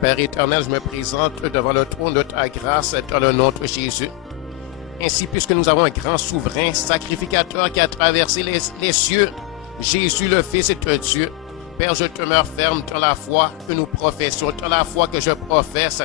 Père éternel, je me présente devant le trône de ta grâce dans le nom de Jésus. Ainsi, puisque nous avons un grand souverain, sacrificateur qui a traversé les cieux, Jésus le Fils de Dieu. Père, je demeure ferme dans la foi que nous professons, dans la foi que je professe.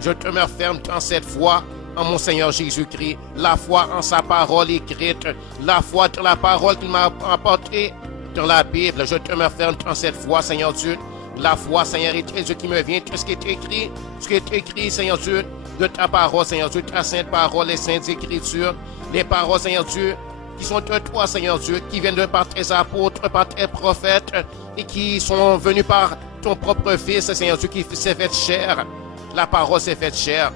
Je demeure ferme dans cette foi en mon Seigneur Jésus-Christ, la foi en sa parole écrite, la foi dans la parole qu'il m'a apportée dans la Bible. Je demeure ferme dans cette foi, Seigneur Dieu. La foi, Seigneur, est Dieu qui me vient, tout ce qui est écrit, Seigneur Dieu, de ta parole, Seigneur Dieu, ta sainte parole, les saintes écritures, les paroles, Seigneur Dieu, qui sont de toi, Seigneur Dieu, qui viennent de par tes apôtres, par tes prophètes, et qui sont venus par ton propre Fils, Seigneur Dieu, qui s'est fait chair. La parole s'est faite chair.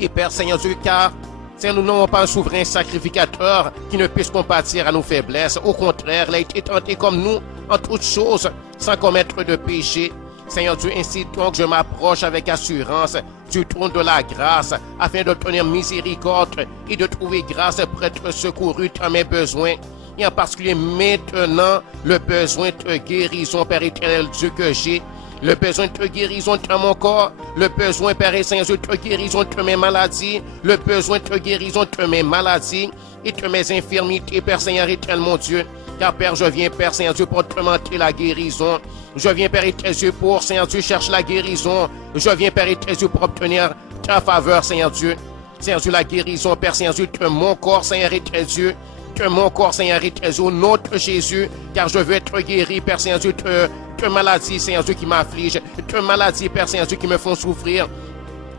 Et Père, Seigneur Dieu, car Seigneur, nous n'avons pas un souverain sacrificateur qui ne puisse compatir à nos faiblesses. Au contraire, il a été tenté comme nous en toutes choses, sans commettre de péché. Seigneur Dieu, ainsi donc je m'approche avec assurance du trône de la grâce, afin d'obtenir miséricorde et de trouver grâce pour être secouru dans mes besoins. Et en particulier maintenant, le besoin de guérison, Père éternel Dieu, que j'ai. Le besoin de guérison dans mon corps, le besoin, Père et Seigneur, de guérison de mes maladies, le besoin de guérison de mes maladies et de mes infirmités, Père Seigneur éternel mon Dieu. Car Père, je viens, Père Seigneur Dieu, pour demander la guérison. Je viens, Père éternel Dieu, pour, Seigneur Dieu, chercher la guérison. Je viens, Père éternel Dieu, pour obtenir ta faveur, Seigneur Dieu. Seigneur Dieu, la guérison, Père Seigneur Dieu, de mon corps, Seigneur éternel Dieu. De mon corps, Seigneur éternel Dieu, au nom de Jésus, car je veux être guéri, Père Seigneur Dieu, de maladies, Seigneur Dieu, qui m'affligent, de maladies, Père Seigneur Dieu, qui me font souffrir,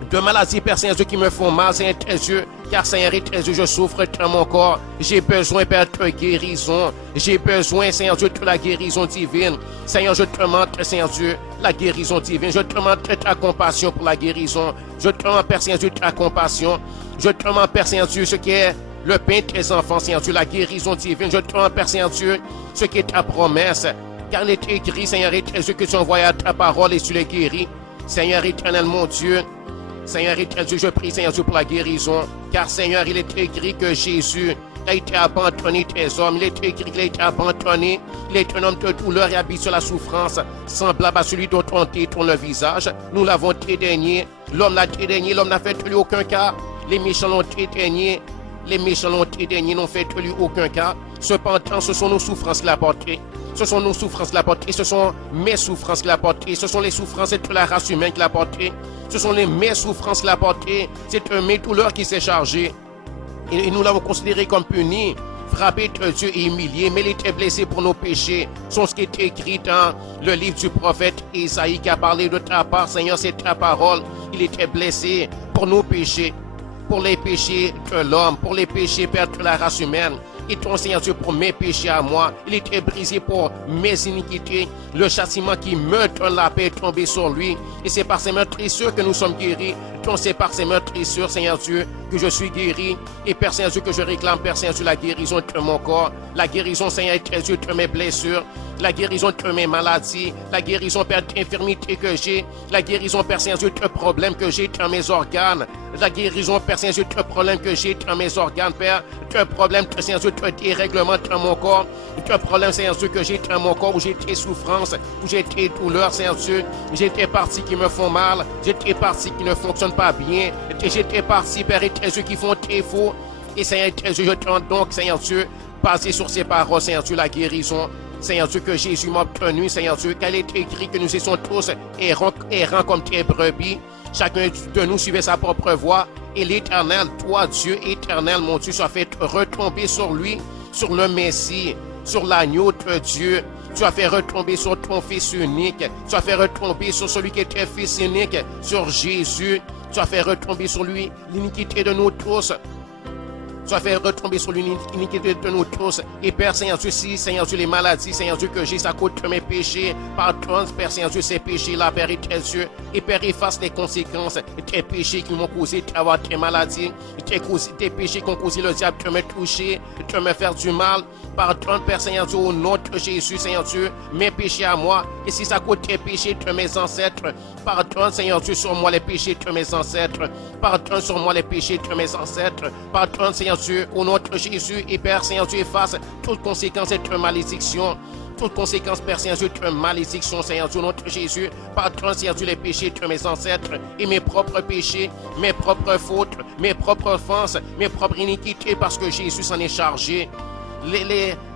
de maladies, Père Seigneur Dieu, qui me font mal, Seigneur Dieu, car Seigneur Dieu, je souffre dans mon corps. J'ai besoin, Père, de guérison. J'ai besoin, Seigneur Dieu, de la guérison divine. Seigneur, je te demande, Seigneur Dieu, la guérison divine. Je te demande ta compassion pour la guérison. Je te demande, Père Seigneur Dieu, ta compassion. Je te demande, Père Seigneur Dieu, ce qui est le pain de tes enfants, Seigneur Dieu, la guérison divine. Je te demande, Père Seigneur Dieu, ce qui est ta promesse. Car il est écrit, Seigneur éternel, que tu envoies à ta parole et tu les guéris. Seigneur éternel, mon Dieu, Seigneur éternel Dieu, je prie, Seigneur Dieu, pour la guérison. Car, Seigneur, il est écrit que Jésus a été abandonné des hommes. Il est écrit qu'il a été abandonné. Il est un homme de douleur et habite sur la souffrance, semblable à celui dont on détourne le visage. Nous l'avons dédaigné. L'homme l'a dédaigné. L'homme n'a fait de lui aucun cas. Les méchants l'ont dédaigné. Les méchants l'ont dédaigné, n'ont fait de lui aucun cas. Cependant, ce sont nos souffrances qu'il a portées. Ce sont nos souffrances qu'il a portées. Ce sont mes souffrances qu'il a portées. Ce sont les souffrances de la race humaine qu'il a portées. Ce sont mes souffrances qu'il a portées. C'est mes douleurs qui s'est chargé. Et nous l'avons considéré comme puni, frappé de Dieu et humilié. Mais il était blessé pour nos péchés. C'est ce qui est écrit dans le livre du prophète Isaïe qui a parlé de ta part. Seigneur, c'est ta parole. Il était blessé pour nos péchés. Pour les péchés de l'homme, pour les péchés, Père, de la race humaine. Et ton Seigneur Dieu, pour mes péchés à moi, il était brisé pour mes iniquités. Le châtiment qui me donne la paix est tombé sur lui. Et c'est par ses meurtrissures que nous sommes guéris. Donc c'est par ses meurtrissures, Seigneur Dieu, que je suis guéri. Et Père Seigneur Dieu, que je réclame, Père Seigneur Dieu, la guérison de mon corps. La guérison, Seigneur Dieu, de mes blessures. La guérison de mes maladies. La guérison, Père, d'infirmité que j'ai. La guérison, Père Seigneur Dieu, de problèmes que j'ai dans mes organes. La guérison, Père Seigneur Dieu, de problèmes que j'ai dans mes organes, Père. De problèmes, Seigneur Dieu, de dérèglement dans mon corps. De problèmes, Seigneur Dieu, que j'ai dans mon corps, où j'ai des souffrances, où j'ai des douleurs, Seigneur Dieu. J'ai des parties qui me font mal. J'ai des parties qui ne fonctionnent pas bien. J'ai des parties, Père éternel Dieu, qui font défaut. Et Seigneur éternel Dieu, je te demande donc, Seigneur Dieu, basé sur ces paroles, Seigneur Dieu, la guérison. Seigneur Dieu, que Jésus m'a obtenu, Seigneur Dieu, qu'elle est écrit que nous étions tous errants comme des brebis. Chacun de nous suivait sa propre voie. Et l'Éternel, toi, Dieu éternel, mon Dieu, soit fait retomber sur lui, sur le Messie, sur l'agneau de Dieu. Tu as fait retomber sur ton Fils unique. Tu as fait retomber sur celui qui était Fils unique, sur Jésus. Tu as fait retomber sur lui l'iniquité de nous tous. Tu as fait retomber sur l'iniquité de nous tous. Et Père Seigneur Dieu, si Seigneur Dieu, les maladies, Seigneur Dieu, que j'ai, ça coûte de mes péchés. Pardonne, Père Seigneur Dieu, ces péchés-là, Père éternel Dieu. Et Père, efface les conséquences des péchés qui m'ont causé d'avoir des maladies. Des péchés qui ont causé le diable de me toucher, de me faire du mal. Pardonne, Père Seigneur Dieu, au nom de Jésus, Seigneur Dieu, mes péchés à moi. Et si ça coûte des péchés de mes ancêtres, pardonne, Seigneur Dieu, sur moi les péchés de mes ancêtres. Pardonne sur moi les péchés de mes ancêtres. Pardonne, Seigneur Dieu, au nom de Jésus. Et Père, Seigneur Dieu, efface toute conséquence de malédiction. toute conséquence, Père Saint-Dieu, de malédiction, Seigneur Dieu, notre Jésus. Pardonne, Seigneur Dieu, les péchés de mes ancêtres et mes propres péchés, mes propres fautes, mes propres offenses, mes propres iniquités, parce que Jésus s'en est chargé.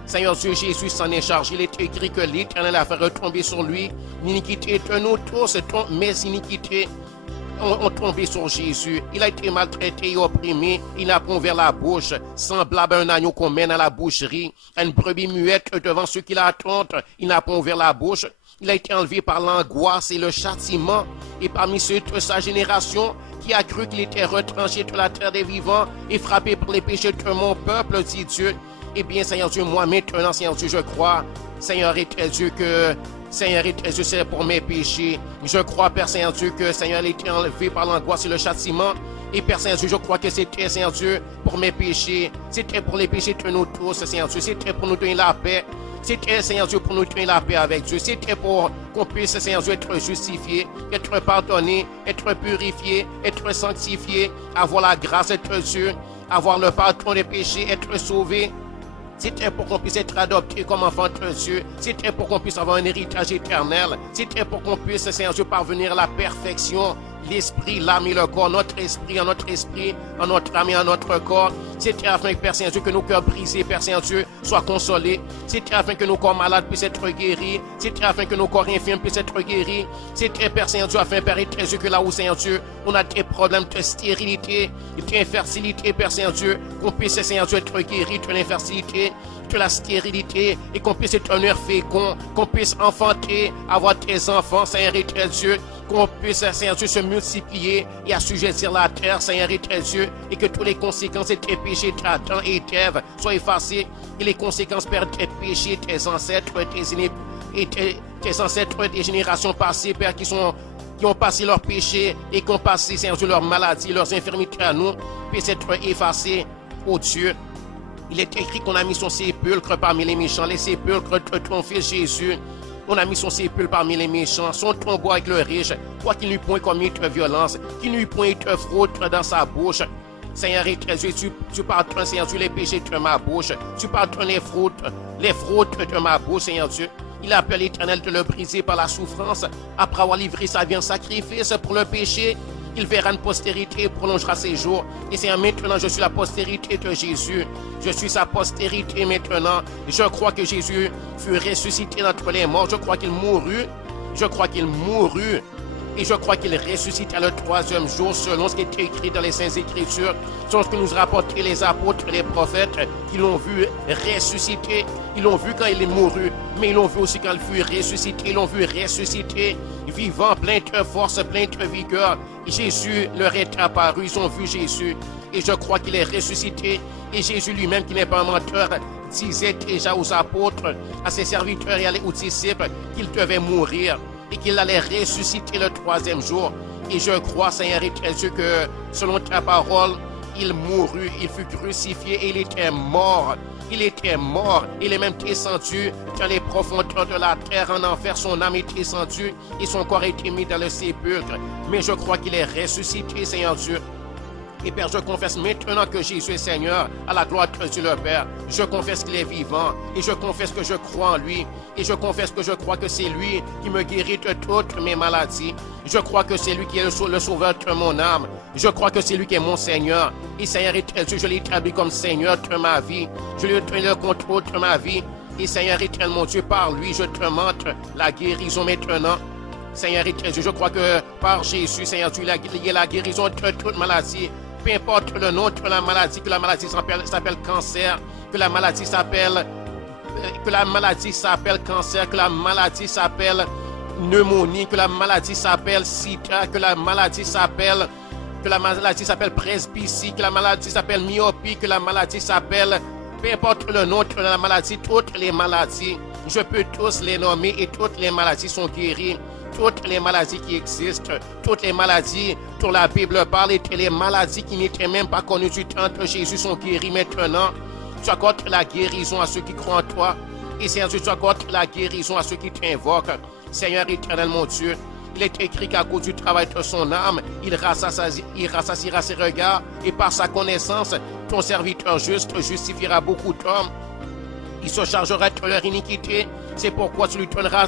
Seigneur Dieu, Jésus s'en est chargé. Il est écrit que l'Éternel a fait retomber sur lui l'iniquité de nous tous, mes iniquités ont tombé sur Jésus. Il a été maltraité et opprimé. Il n'a pas ouvert la bouche, semblable à un agneau qu'on mène à la boucherie, à une brebis muette devant ceux qui l'attendent. Il n'a pas ouvert la bouche. Il a été enlevé par l'angoisse et le châtiment. Et parmi ceux de sa génération, qui a cru qu'il était retranché de la terre des vivants et frappé par les péchés de mon peuple, dit Dieu. Eh bien, Seigneur Dieu, moi maintenant, Seigneur Dieu, je crois, Seigneur Dieu, c'est pour mes péchés. Je crois, Père Seigneur Dieu, que Seigneur, il a été enlevé par l'angoisse et le châtiment. Et Père Seigneur Dieu, je crois que c'était, Seigneur Dieu, pour mes péchés. C'était pour les péchés de nous tous, Seigneur Dieu. C'était pour nous donner la paix. C'était, Seigneur Dieu, pour nous donner la paix avec Dieu. C'était pour qu'on puisse, Seigneur Dieu, être justifié, être pardonné, être purifié, être sanctifié, avoir la grâce d'être Dieu, avoir le pardon des péchés, être sauvé. C'était pour qu'on puisse être adopté comme enfant de Dieu. C'était pour qu'on puisse avoir un héritage éternel. C'était pour qu'on puisse, Seigneur Dieu, parvenir à la perfection. L'esprit, l'âme et le corps, notre esprit, en notre âme et en notre corps. C'était afin que, Père Saint-Dieu, que nos cœurs brisés, Père Saint-Dieu, soient consolés. C'était afin que nos corps malades puissent être guéris. C'était afin que nos corps infirmes puissent être guéris. C'était, Père Saint-Dieu, afin, Père Dieu, que là où, Saint-Dieu, on a des problèmes de stérilité, d'infertilité, Père Saint-Dieu, qu'on puisse, Saint-Dieu, être guéri de l'infertilité, de la stérilité, et qu'on puisse être un heure fécond, qu'on puisse enfanter, avoir des enfants, Seigneur et Dieu, qu'on puisse, Seigneur Dieu, se multiplier et assujettir la terre, Seigneur et Dieu, et que toutes les conséquences de tes péchés d'Adam et d'Ève soient effacées, et les conséquences, Père, de tes péchés, tes ancêtres, tes ancêtres des générations passées, Père, qui ont passé leurs péchés et qui ont passé, Seigneur Dieu, leurs maladies, leurs infirmités à nous, puissent être effacées, ô Dieu. Il est écrit qu'on a mis son sépulcre parmi les méchants, les sépulcres de ton fils Jésus. On a mis son sépulcre parmi les méchants, son tombeau avec le riche, toi qui n'eut point commis de violence, qui n'eut point de fraude dans sa bouche. Seigneur et Dieu, tu pardonnes, Seigneur Dieu, les péchés de ma bouche, tu pardonnes les fraudes de ma bouche, Seigneur Dieu. Il appelle l'Éternel de le briser par la souffrance, après avoir livré sa vie en sacrifice pour le péché. Il verra une postérité et prolongera ses jours. Et c'est maintenant, je suis la postérité de Jésus. Je suis sa postérité maintenant. Je crois que Jésus fut ressuscité d'entre les morts. Je crois qu'il mourut. Et je crois qu'il ressuscite à le troisième jour, selon ce qui est écrit dans les Saintes Écritures, selon ce que nous rapportent les apôtres et les prophètes, qui l'ont vu ressusciter. Ils l'ont vu quand il est mouru, mais ils l'ont vu aussi quand il fut ressuscité. Ils l'ont vu ressusciter, vivant, plein de force, plein de vigueur. Et Jésus leur est apparu, ils ont vu Jésus. Et je crois qu'il est ressuscité. Et Jésus lui-même, qui n'est pas un menteur, disait déjà aux apôtres, à ses serviteurs et aux disciples, qu'il devait mourir et qu'il allait ressusciter le troisième jour. Et je crois, Seigneur et Dieu, que selon ta parole, il mourut, il fut crucifié et il était mort. Il était mort, il est même descendu dans les profondeurs de la terre, en enfer, son âme est descendue et son corps a été mis dans le sépulcre. Mais je crois qu'il est ressuscité, Seigneur Dieu. Et Père, je confesse maintenant que Jésus est Seigneur, à la gloire de Dieu le Père. Je confesse qu'il est vivant et je confesse que je crois en lui. Et je confesse que je crois que c'est lui qui me guérit de toutes mes maladies. Je crois que c'est lui qui est le sauveur de mon âme. Je crois que c'est lui qui est mon Seigneur. Et Seigneur éternel, je l'ai établi comme Seigneur de ma vie. Je lui ai donné le contrôle de ma vie. Et Seigneur éternel, mon Dieu, par lui, je te montre la guérison maintenant. Seigneur éternel, je crois que par Jésus, Seigneur Dieu, il y a la guérison de toute maladie. Peu importe le nom de la maladie, que la maladie s'appelle cancer, que la maladie s'appelle cancer, que la maladie s'appelle pneumonie, que la maladie s'appelle sida, que la maladie s'appelle presbytie, que la maladie s'appelle myopie, que la maladie s'appelle, peu importe le nom de la maladie, toutes les maladies, je peux tous les nommer et toutes les maladies sont guéries. Toutes les maladies qui existent, toutes les maladies dont la Bible parle, et les maladies qui n'étaient même pas connues du temps de Jésus sont guéries maintenant. Tu accordes la guérison à ceux qui croient en toi. Et Seigneur Dieu, tu accordes la guérison à ceux qui t'invoquent. Seigneur éternel, mon Dieu, il est écrit qu'à cause du travail de son âme, il rassasiera ses regards, et par sa connaissance, ton serviteur juste justifiera beaucoup d'hommes. Il se chargera de leur iniquité. C'est pourquoi tu lui donneras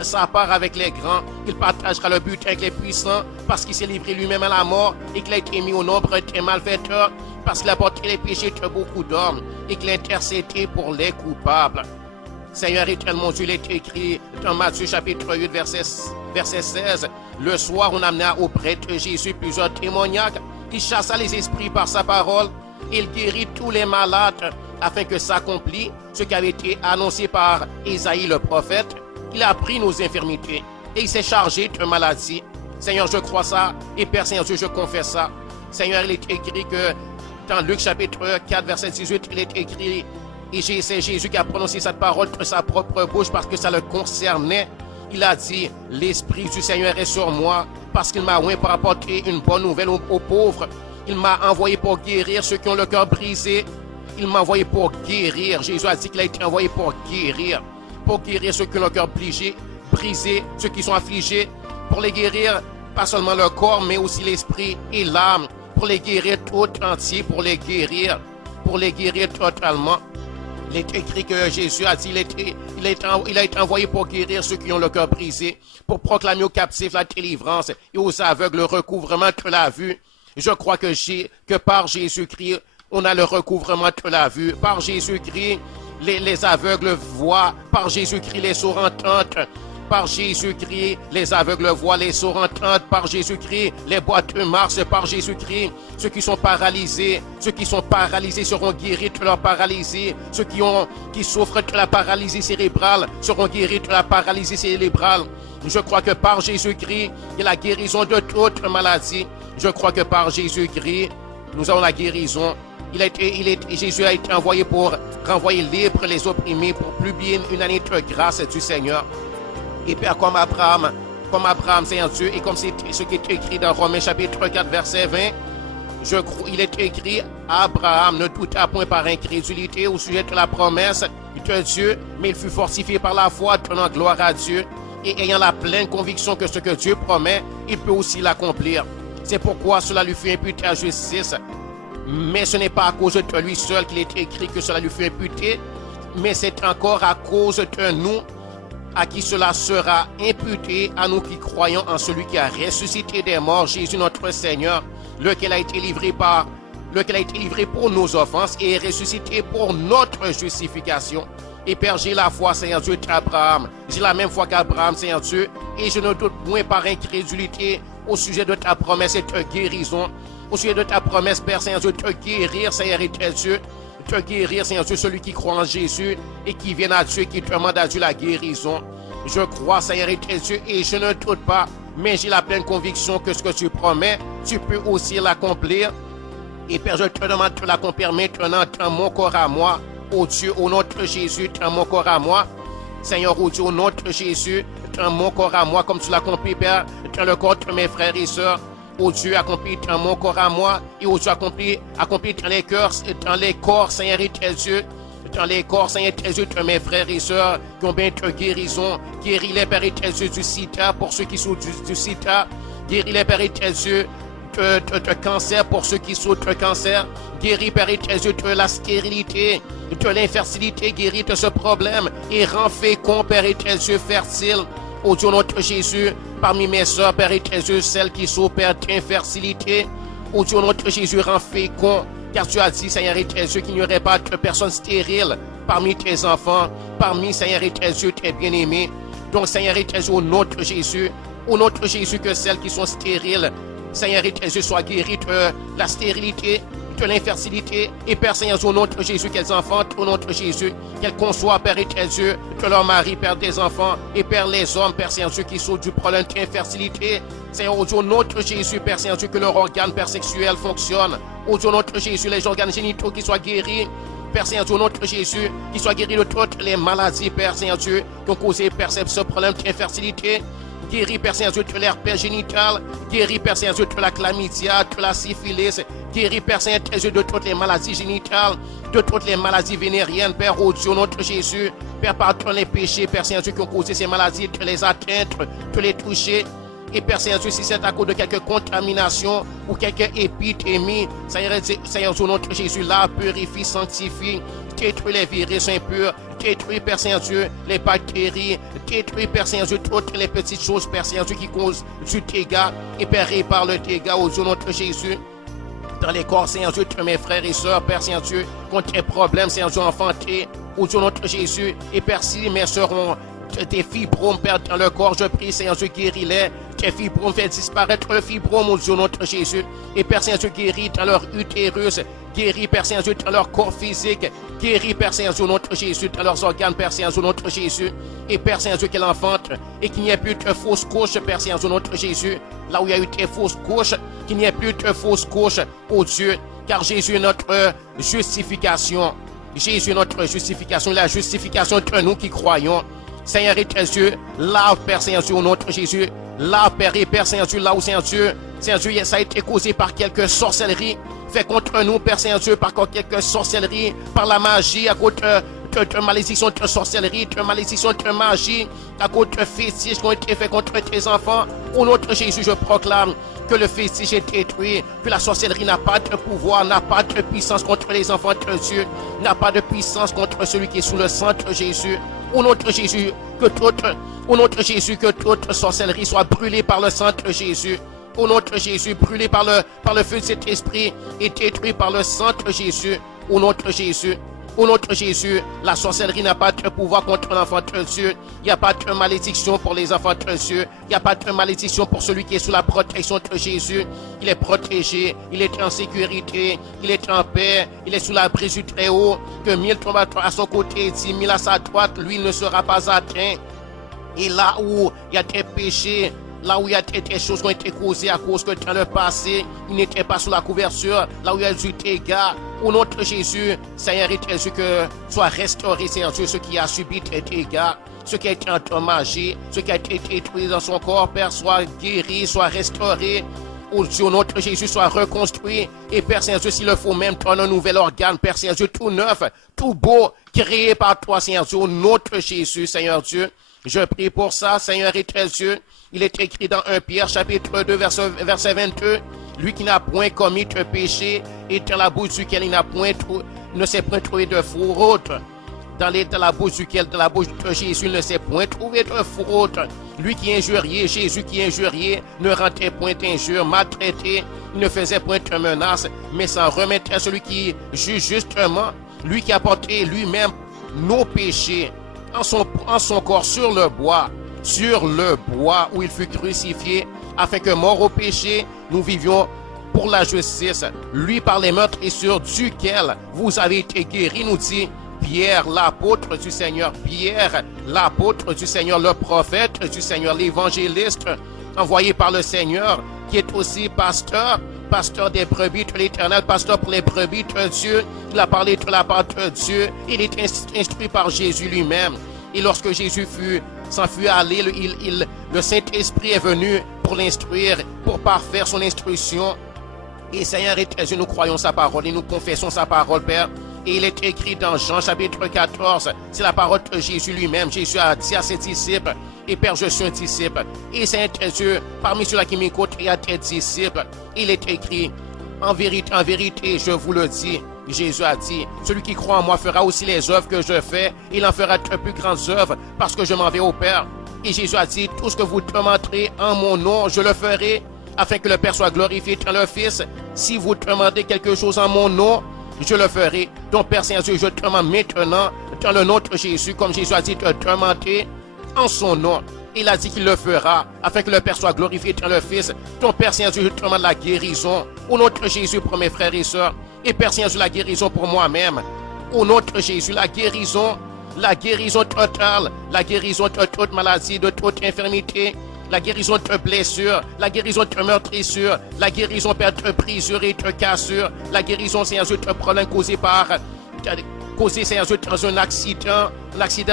sa part avec les grands. Il partagera le but avec les puissants, parce qu'il s'est livré lui-même à la mort et qu'il a été mis au nombre des malfaiteurs, parce qu'il a porté les péchés de beaucoup d'hommes et qu'il a intercédé pour les coupables. Seigneur éternel, mon Dieu, il est écrit dans Matthieu chapitre 8, verset 16. Le soir, on amena auprès de Jésus plusieurs démoniaques. Il chassa les esprits par sa parole. Il guérit tous les malades afin que s'accomplisse ce qui avait été annoncé par Isaïe le prophète. Il a pris nos infirmités et il s'est chargé de maladies. Seigneur, je crois ça et Père Saint Dieu, je confesse ça. Seigneur, il est écrit que dans Luc chapitre 4, verset 18, il est écrit et c'est Jésus qui a prononcé cette parole de sa propre bouche parce que ça le concernait. Il a dit, l'Esprit du Seigneur est sur moi parce qu'il m'a oint pour apporter une bonne nouvelle aux pauvres. Il m'a envoyé pour guérir ceux qui ont le cœur brisé. Il m'a envoyé pour guérir. Jésus a dit qu'il a été envoyé pour guérir ceux qui ont le cœur brisé, ceux qui sont affligés, pour les guérir, pas seulement le corps, mais aussi l'esprit et l'âme, pour les guérir tout entier, pour les guérir totalement. Il est écrit que Jésus a dit il a été envoyé pour guérir ceux qui ont le cœur brisé, pour proclamer aux captifs la délivrance et aux aveugles le recouvrement de la vue. Je crois que par Jésus-Christ, on a le recouvrement de la vue. Par Jésus-Christ, les aveugles voient. Par Jésus-Christ, les sourds entendent. Par Jésus-Christ, les aveugles voient, les sourds entendent. Par Jésus-Christ, les boiteux marchent. Par Jésus-Christ, ceux qui sont paralysés seront guéris de leur paralysie. Ceux qui souffrent de la paralysie cérébrale seront guéris de la paralysie cérébrale. Je crois que par Jésus-Christ, il y a la guérison de toute maladie. Je crois que par Jésus-Christ, nous avons la guérison. Jésus a été envoyé pour renvoyer libres les opprimés, pour publier une année de grâce du Seigneur. Et Père, comme Abraham, Seigneur Dieu, et comme c'est ce qui est écrit dans Romains chapitre 4, verset 20, il est écrit, Abraham ne douta point par incrédulité au sujet de la promesse de Dieu, mais il fut fortifié par la foi, donnant gloire à Dieu, et ayant la pleine conviction que ce que Dieu promet, il peut aussi l'accomplir. C'est pourquoi cela lui fut imputé à justice. Mais ce n'est pas à cause de lui seul qu'il est écrit que cela lui fut imputé, mais c'est encore à cause de nous à qui cela sera imputé, à nous qui croyons en celui qui a ressuscité des morts, Jésus notre Seigneur, lequel a été livré pour nos offenses et est ressuscité pour notre justification. Et Père, j'ai la foi, Seigneur Dieu, d'Abraham. J'ai la même foi qu'Abraham, Seigneur Dieu, et je ne doute point par incrédulité au sujet de ta promesse et de guérison. Au sujet de ta promesse, Père Saint Dieu, de te guérir, Seigneur et Dieu, de te guérir, Seigneur Dieu, celui qui croit en Jésus et qui vient à Dieu et qui demande à Dieu la guérison. Je crois, Seigneur et Dieu, et je ne doute pas, mais j'ai la pleine conviction que ce que tu promets, tu peux aussi l'accomplir. Et Père, je te demande de l'accomplir maintenant dans mon corps à moi. Ô Dieu, au nom de Jésus, dans mon corps à moi. Seigneur, ô Dieu, au nom de Jésus, dans mon corps à moi, comme tu l'accomplis, Père, dans le corps de mes frères et sœurs. Ô Dieu, accompli dans mon corps à moi, et ô Dieu, accompli dans les corps, Seigneur et Dieu, dans les corps, Seigneur et Dieu, de mes frères et sœurs qui ont bien de guérison. Guéris les Père et Dieu du sida pour ceux qui sont du sida. Guéris les Père et Dieu de cancer pour ceux qui souffrent de cancer. Guéris, Père et Dieu, de la stérilité, de l'infertilité. Guéris de ce problème et rends fécond, Père et Dieu, fertile. Ô Dieu, notre Jésus, parmi mes soeurs, Père et Dieu, celles qui souffrent, Père, d'infertilité. Ô Dieu, notre Jésus, rend fécond. Car tu as dit, Seigneur et Dieu, qu'il n'y aurait pas de personnes stériles parmi tes enfants, parmi, Seigneur et Dieu, tes bien-aimés. Donc, Seigneur et Dieu, au nom de Jésus, que celles qui sont stériles, Seigneur et Dieu, soient guéries de la stérilité, de l'infertilité. Et Père Seigneur, au nom de Jésus, qu'elles enfantent, au nom de Jésus, qu'elles conçoivent, Père et Dieu, de leur mari, Père des enfants, et Père les hommes, Père Seigneur, qui sont du problème d'infertilité. Seigneur, au nom de Jésus, Père Seigneur, que leur organe, Père sexuel fonctionne. Au nom de Jésus, les organes génitaux qui soient guéris. Père Seigneur, au nom de Jésus, qui soient guéris de toutes les maladies, Père Seigneur, qui ont causé, Père, ce problème d'infertilité. Guéris, Père Saint-Dieu, de l'herpès génital. Guéris, Père Saint-Dieu, de la chlamydia, de la syphilis. Guéris, Père Saint-Dieu, de toutes les maladies génitales, de toutes les maladies vénériennes. Père, au Dieu, notre Jésus. Père, pardonne les péchés, Père Saint-Dieu, qui ont causé ces maladies, de les atteindre, de les toucher. Et Père Saint-Dieu, si c'est à cause de quelque contamination ou quelque épidémie, Seigneur, notre Jésus, là, purifie, sanctifie, détruis les virus impurs, détruis, Père Saint-Dieu, les bactéries, détruis, Père Saint-Dieu, toutes les petites choses, Père Saint-Dieu, qui causent du dégât, et Père, répare le dégât au nom de Jésus. Dans les corps, Saint-Dieu, de mes frères et sœurs, Père Saint-Dieu, contre tes problèmes, Saint-Dieu, enfantés, au nom de Jésus, et Père, si mes sœurs ont tes fibromes, Père, dans le corps, je prie, Saint-Dieu, guéris-les. Tes fibromes, fais disparaître le fibrome au nom de Jésus. Et Père Saint-Dieu, guéris dans leur utérus, guéris, Père Saint-Dieu, dans leur corps physique, guéris, Père Saint-Dieu, notre Jésus, dans leurs organes, Père Saint-Dieu, notre Jésus. Et Père Saint-Dieu, qu'elle enfante, et qu'il n'y ait plus de fausses couches, Père Saint-Dieu, notre Jésus. Là où il y a eu des fausses couches, qu'il n'y ait plus de fausses couches, ô Dieu, car Jésus est notre justification. Jésus est notre justification, la justification de nous qui croyons. Seigneur et tes yeux, lave, Père Saint-Dieu, au nom de Jésus. Lave, Père et Père Saint-Dieu, là où Saint-Dieu, ça a été causé par quelque sorcellerie. Fait contre nous, Père Saint-Dieu, par quelque sorcellerie, par la magie, à cause de malédiction de sorcellerie, de malédiction de magie, à cause de fétiches qui ont été faits contre tes enfants. Au nom de Jésus, je proclame que le fétiche est détruit, que la sorcellerie n'a pas de pouvoir, n'a pas de puissance contre les enfants de Dieu, n'a pas de puissance contre celui qui est sous le sang de Jésus. Au nom de Jésus, que toute sorcellerie soit brûlée par le sang de Jésus. Au nom de Jésus, brûlée par le feu de cet esprit et détruite par le sang de Jésus. Au nom de Jésus. Au nom de Jésus, la sorcellerie n'a pas de pouvoir contre l'enfant de Dieu. Il n'y a pas de malédiction pour les enfants de Dieu. Il n'y a pas de malédiction pour celui qui est sous la protection de Jésus. Il est protégé, il est en sécurité, il est en paix, il est sous l'abri du Très-Haut. Que 1000 tombent à son côté, 10 000 à sa droite, lui ne sera pas atteint. Et là où il y a des péchés, là où il y a des choses qui ont été causées à cause que dans le passé, il n'était pas sous la couverture, là où il y a du dégât, au nom de Jésus, Seigneur et Jésus, que soit restauré, Seigneur Dieu, ce qui a subi des dégâts, ce qui a été endommagé, ce qui a été détruit dans son corps, Père, soit guéri, soit restauré. Au nom de Jésus, soit reconstruit. Et Père Saint-Dieu, s'il le faut même, donne un nouvel organe, Père Saint-Dieu, tout neuf, tout beau, créé par toi, Seigneur Dieu, au nom de Jésus, Seigneur Dieu. Je prie pour ça, Seigneur et très Dieu. Il est écrit dans 1 Pierre, chapitre 2, verset 22. Lui qui n'a point commis de péché, et dans la bouche duquel il ne s'est point trouvé de fraude. Dans la bouche de Jésus, il ne s'est point trouvé de fraude. Lui qui injuriait, Jésus qui injuriait, ne rendait point d'injure, maltraité, il ne faisait point de menace, mais s'en remettait à celui qui juge justement, lui qui a porté lui-même nos péchés en son corps sur le bois où il fut crucifié, afin que mort au péché, nous vivions pour la justice. Lui par les meurtrissures duquel vous avez été guéris, nous dit Pierre, l'apôtre du Seigneur, Pierre, l'apôtre du Seigneur, le prophète du Seigneur, l'évangéliste, envoyé par le Seigneur, qui est aussi pasteur des brebis de l'Éternel, pasteur pour les brebis de Dieu. Il a parlé de la part de Dieu. Il est instruit par Jésus lui-même. Et lorsque Jésus s'en fut allé, le Saint-Esprit est venu pour l'instruire, pour parfaire son instruction. Et Seigneur et Dieu, nous croyons sa parole et nous confessons sa parole, Père. Et il est écrit dans Jean chapitre 14, c'est la parole de Jésus lui-même. Jésus a dit à ses disciples, et Père, je suis un disciple. Et Seigneur Dieu, parmi ceux-là qui m'écoutent, il y a des disciples. Il est écrit, en vérité, je vous le dis. Jésus a dit, celui qui croit en moi fera aussi les œuvres que je fais. Il en fera de plus grandes œuvres parce que je m'en vais au Père. Et Jésus a dit, tout ce que vous demanderez en mon nom, je le ferai, afin que le Père soit glorifié dans le Fils. Si vous demandez quelque chose en mon nom, je le ferai. Donc, Père Saint-Dieu, je te demande maintenant, dans le nom de Jésus, comme Jésus a dit, de demander en son nom. Il a dit qu'il le fera, afin que le Père soit glorifié dans le Fils. Donc, Père Saint-Dieu, je te demande la guérison. Au nom de Jésus, pour mes frères et sœurs. Et Père Saint-Dieu, la guérison pour moi-même. Au nom de Jésus, la guérison totale, la guérison de toute maladie, de toute infirmité, la guérison de blessures, la guérison de meurtrissures, la guérison de brisures et de cassures, la guérison, Seigneur, de problèmes causés Seigneur, dans un accident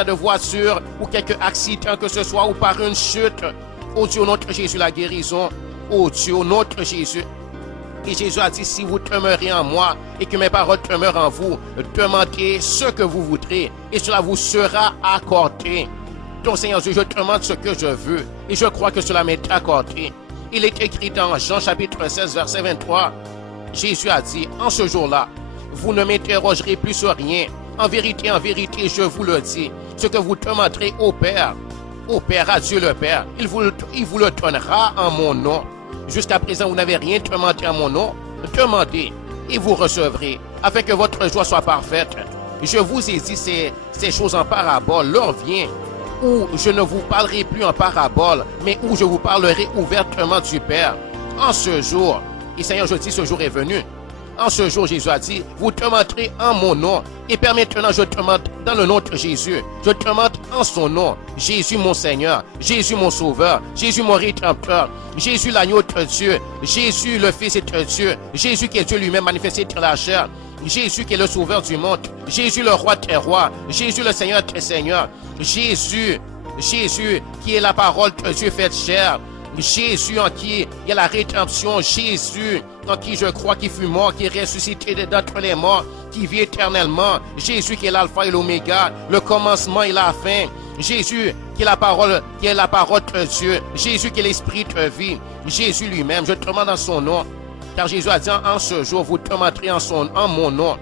de voiture ou quelque accident que ce soit, ou par une chute. Oh Dieu, au nom de Jésus, la guérison. Oh Dieu, au nom de Jésus. Et Jésus a dit, si vous demeurez en moi et que mes paroles demeurent en vous, demandez ce que vous voudrez et cela vous sera accordé. Donc Seigneur Dieu, je demande ce que je veux et je crois que cela m'est accordé. Il est écrit dans Jean chapitre 16, verset 23. Jésus a dit, en ce jour-là, vous ne m'interrogerez plus sur rien. en vérité, je vous le dis, ce que vous demanderez au Père, à Dieu le Père, il vous le donnera en mon nom. Jusqu'à présent, vous n'avez rien demandé en mon nom. Demandez et vous recevrez, afin que votre joie soit parfaite. Je vous ai dit ces choses en parabole. L'heure vient où je ne vous parlerai plus en parabole, mais où je vous parlerai ouvertement du Père. En ce jour, et Seigneur, je dis, ce jour est venu. En ce jour, Jésus a dit, vous demanderez en mon nom. Et Père, maintenant, je demande dans le nom de Jésus. Je demande en son nom. Jésus, mon Seigneur. Jésus, mon Sauveur. Jésus, mon Rédempteur. Jésus, l'agneau de Dieu. Jésus, le Fils de Dieu. Jésus, qui est Dieu lui-même manifesté dans la chair. Jésus, qui est le Sauveur du monde. Jésus, le Roi des rois. Jésus, le Seigneur des seigneurs. Jésus, qui est la parole de Dieu faite chair. Jésus en qui il y a la rédemption. Jésus en qui je crois, qui fut mort, qui est ressuscité d'entre les morts, qui vit éternellement. Jésus qui est l'alpha et l'oméga, le commencement et la fin. Jésus qui est la parole de Dieu. Jésus qui est l'esprit de vie. Jésus lui-même, je demande en son nom. Car Jésus a dit en ce jour, vous demanderez en mon nom.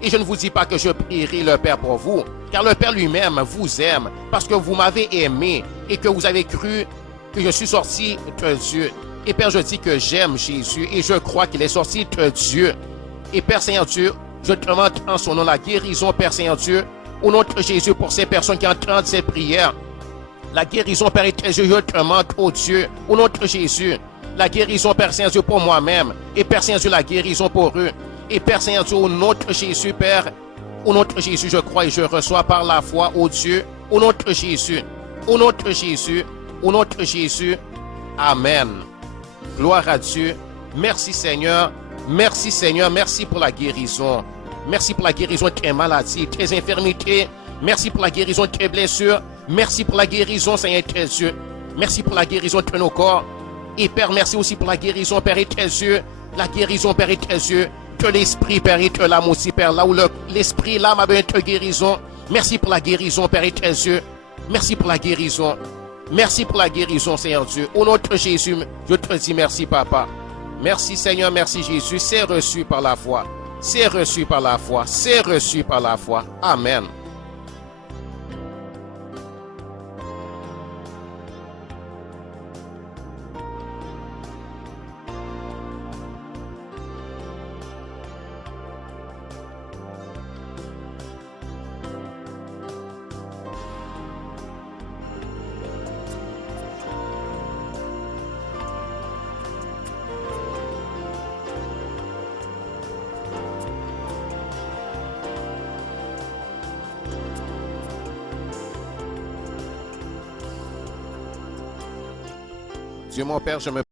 Et je ne vous dis pas que je prierai le Père pour vous, car le Père lui-même vous aime, parce que vous m'avez aimé et que vous avez cru que je suis sorti de Dieu. Et Père, je dis que j'aime Jésus et je crois qu'il est sorti de Dieu. Et Père Saint-Dieu, je demande en son nom la guérison, Père Saint-Dieu, au nom de Jésus pour ces personnes qui entendent ces prières. La guérison, Père éternel, je demande au Dieu, au nom de Jésus. La guérison, Père Saint-Dieu, pour moi-même. Et Père Saint-Dieu, la guérison pour eux. Et Père Saint-Dieu, au nom de Jésus, Père, au nom de Jésus, je crois et je reçois par la foi, ô Dieu, au nom de Jésus, au nom de Jésus, au nom de Jésus. Amen. Gloire à Dieu. Merci Seigneur. Merci Seigneur. Merci pour la guérison. Merci pour la guérison de tes maladies, tes infirmités. Merci pour la guérison de tes blessures. Merci pour la guérison, Seigneur tes Dieu. Merci pour la guérison de nos corps. Et Père, merci aussi pour la guérison, Père et tes yeux. La guérison, Père et tes yeux. De l'esprit, Père, et de l'âme aussi, Père. Là où l'esprit, l'âme a besoin de guérison. Merci pour la guérison, Père et tes yeux. Merci pour la guérison. Merci pour la guérison, Seigneur Dieu. Au nom de Jésus, je te dis merci, Papa. Merci, Seigneur, merci, Jésus. C'est reçu par la foi. C'est reçu par la foi. C'est reçu par la foi. Amen. Dieu mon Père, je me